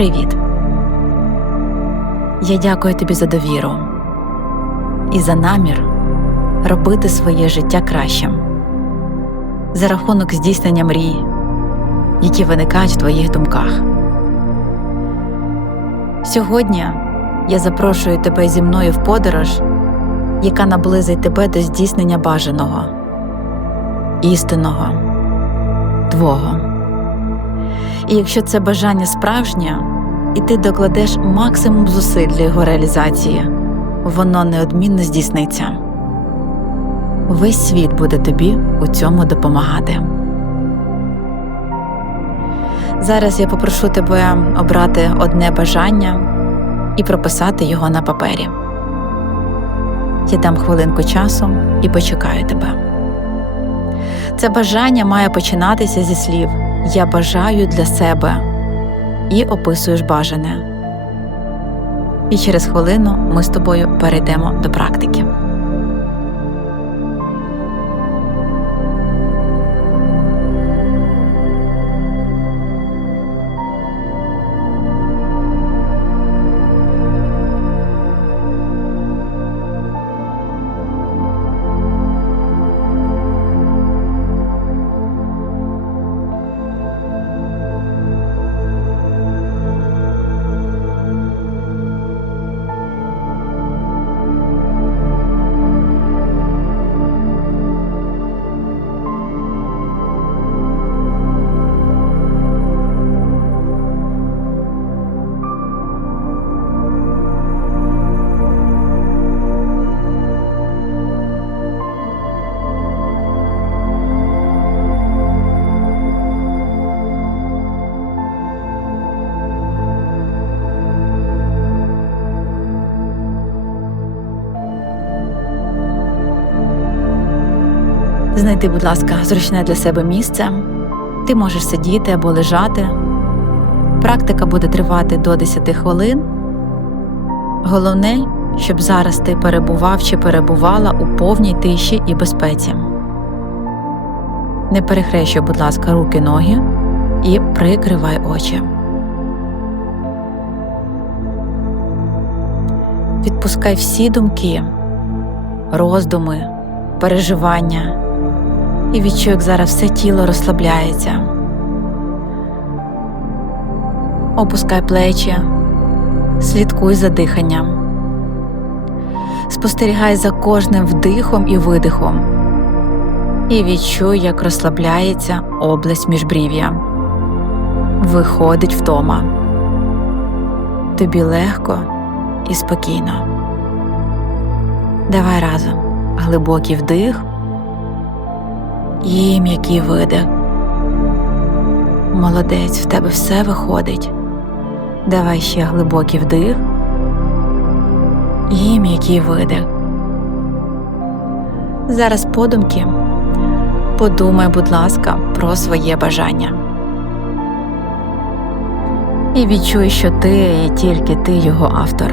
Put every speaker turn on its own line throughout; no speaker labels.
Привіт. Я дякую тобі за довіру і за намір робити своє життя кращим за рахунок здійснення мрій, які виникають в твоїх думках. Сьогодні я запрошую тебе зі мною в подорож, яка наблизить тебе до здійснення бажаного, істинного, твого. І якщо це бажання справжнє, і ти докладеш максимум зусиль для його реалізації, воно неодмінно здійсниться. Весь світ буде тобі у цьому допомагати. Зараз я попрошу тебе обрати одне бажання і прописати його на папері. Я дам хвилинку часу і почекаю тебе. Це бажання має починатися зі слів Я бажаю для себе і описуєш бажане. І через хвилину ми з тобою перейдемо до практики. Знайди, будь ласка, зручне для себе місце. Ти можеш сидіти або лежати. Практика буде тривати до 10 хвилин. Головне, щоб зараз ти перебував чи перебувала у повній тиші і безпеці. Не перехрещуй, будь ласка, руки ноги і прикривай очі. Відпускай всі думки, роздуми, переживання і відчуй, як зараз все тіло розслабляється. Опускай плечі, слідкуй за диханням. Спостерігай за кожним вдихом і видихом. І відчуй, як розслабляється область міжбрів'я. Виходить втома. Тобі легко і спокійно. Давай разом глибокий вдих і м'який видих. Молодець, в тебе все виходить. Давай ще глибокий вдих і м'який видих. Зараз подумки. Подумай, будь ласка, про своє бажання. І відчуй, що ти і тільки ти його автор.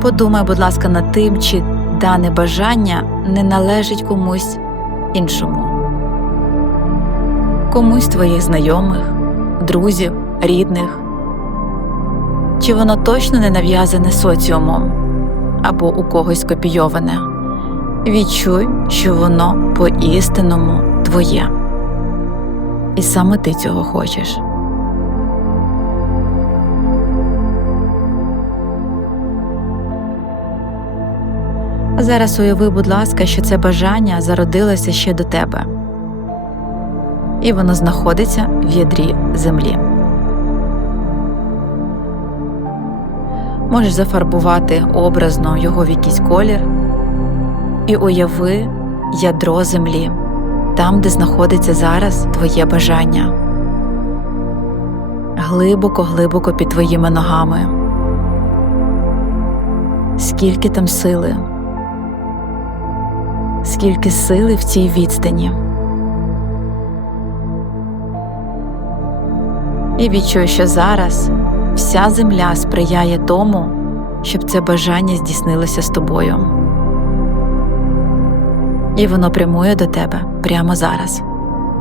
Подумай, будь ласка, над тим, чи дане бажання не належить комусь іншому, комусь твоїх знайомих, друзів, рідних, чи воно точно не нав'язане соціумом або у когось копійоване. Відчуй, що воно по-істинному твоє, і саме ти цього хочеш. Зараз уяви, будь ласка, що це бажання зародилося ще до тебе, і воно знаходиться в ядрі землі. Можеш зафарбувати образно його в якийсь колір і уяви ядро землі, там, де знаходиться зараз твоє бажання, глибоко, глибоко під твоїми ногами. Скільки там сили скільки сили в цій відстані. І відчуй, що зараз вся земля сприяє тому, щоб це бажання здійснилося з тобою. І воно прямує до тебе прямо зараз,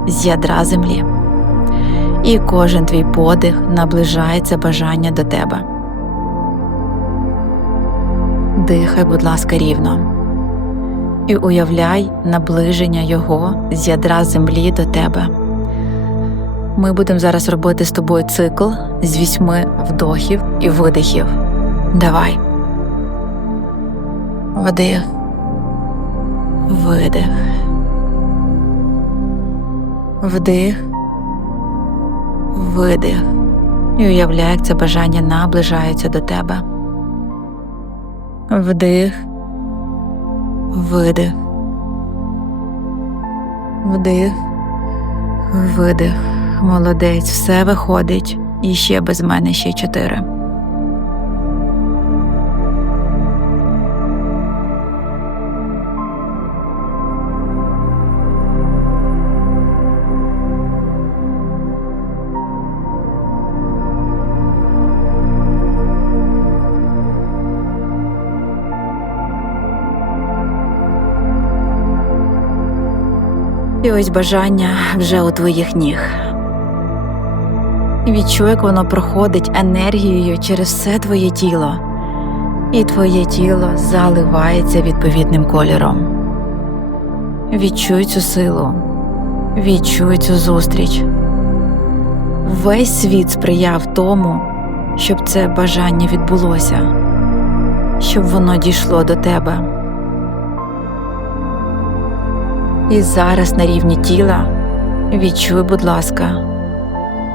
з ядра землі. і кожен твій подих наближається бажання до тебе. Дихай, будь ласка, рівно і уявляй наближення його з ядра землі до тебе. Ми будемо зараз робити з тобою цикл з вісьми вдохів і видихів. Давай. Вдих. Видих. Вдих. Видих. І уявляй, як це бажання наближається до тебе. Вдих. Видих. Вдих. Видих. Молодець, все виходить. І ще без мене ще чотири. І ось бажання вже у твоїх ніг. Відчуй, як воно проходить енергією через все твоє тіло, і твоє тіло заливається відповідним кольором. Відчуй цю силу, відчуй цю зустріч. Весь світ сприяв тому, щоб це бажання відбулося, щоб воно дійшло до тебе. І зараз на рівні тіла відчуй, будь ласка,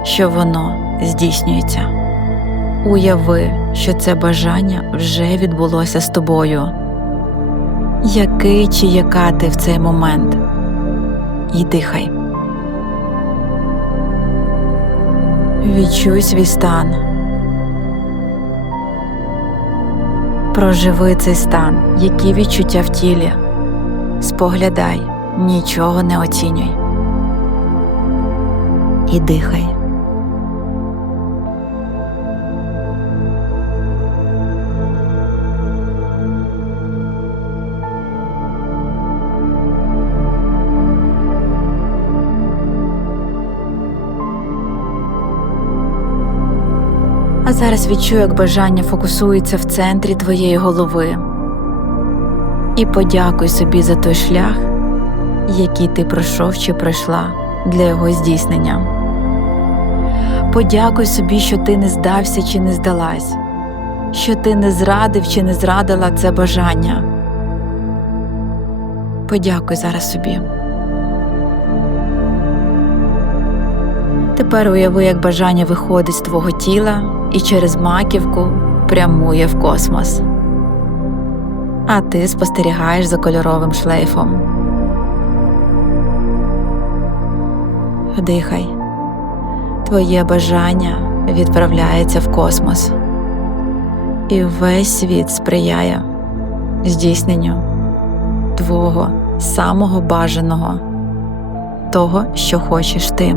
що воно здійснюється. Уяви, що це бажання вже відбулося з тобою. Який чи яка ти в цей момент? І дихай. Відчуй свій стан. Проживи цей стан, які відчуття в тілі. Споглядай, нічого не оцінюй. І дихай. А зараз відчуй, як бажання фокусується в центрі твоєї голови. І подякуй собі за той шлях, який ти пройшов чи пройшла для його здійснення. Подякуй собі, що ти не здався чи не здалась, що ти не зрадив чи не зрадила це бажання. Подякуй зараз собі. Тепер уяви, як бажання виходить з твого тіла і через маківку прямує в космос. А ти спостерігаєш за кольоровим шлейфом. Дихай. Твоє бажання відправляється в космос, і весь світ сприяє здійсненню твого самого бажаного, того, що хочеш ти.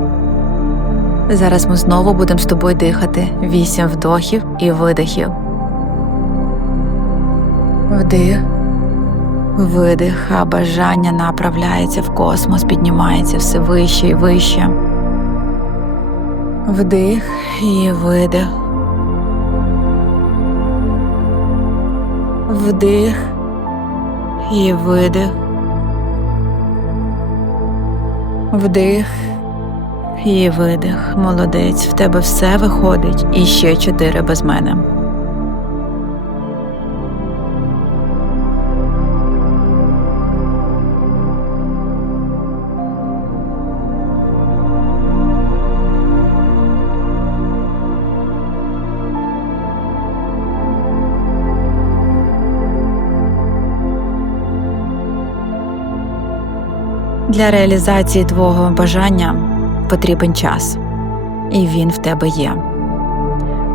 Зараз ми знову будемо з тобою дихати вісім вдохів і видихів. Вдих, видих, а бажання направляється в космос, піднімається все вище і вище. Вдих і видих. Вдих і видих. Вдих і видих. Молодець. В тебе все виходить. І ще чотири без мене. Для реалізації твого бажання потрібен час, і він в тебе є.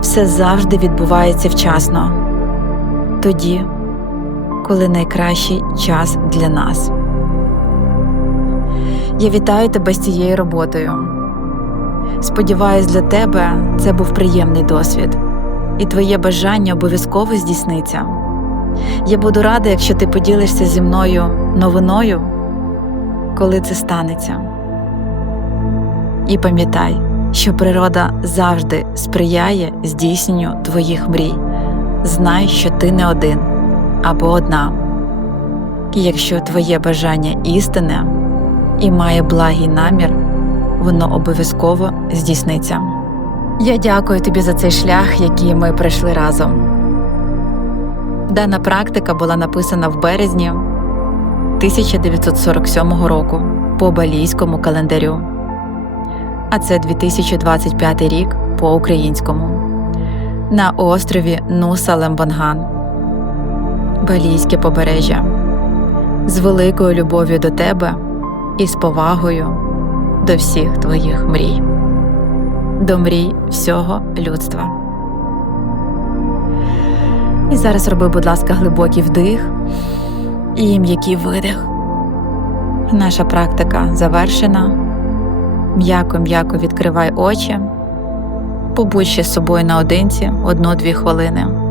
Все завжди відбувається вчасно, тоді, коли найкращий час для нас. Я вітаю тебе з цією роботою. Сподіваюсь, для тебе це був приємний досвід, і твоє бажання обов'язково здійсниться. Я буду рада, якщо ти поділишся зі мною новиною, коли це станеться. І пам'ятай, що природа завжди сприяє здійсненню твоїх мрій. Знай, що ти не один або одна. І якщо твоє бажання істинне і має благий намір, воно обов'язково здійсниться. Я дякую тобі за цей шлях, який ми пройшли разом. Дана практика була написана в березні 1947 року по балійському календарю, а це 2025 рік по українському. На острові Нуса Лембонган, Балійське побережжя, з великою любов'ю до тебе і з повагою до всіх твоїх мрій, до мрій всього людства. І зараз роби, будь ласка, глибокий вдих і м'який видих. Наша практика завершена. М'яко-м'яко відкривай очі, побудь ще з собою наодинці одну-дві хвилини.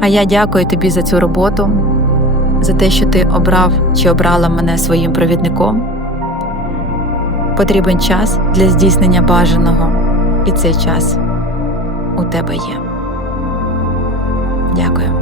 А я дякую тобі за цю роботу, за те, що ти обрав чи обрала мене своїм провідником. Потрібен час для здійснення бажаного, і цей час у тебе є. Дякую.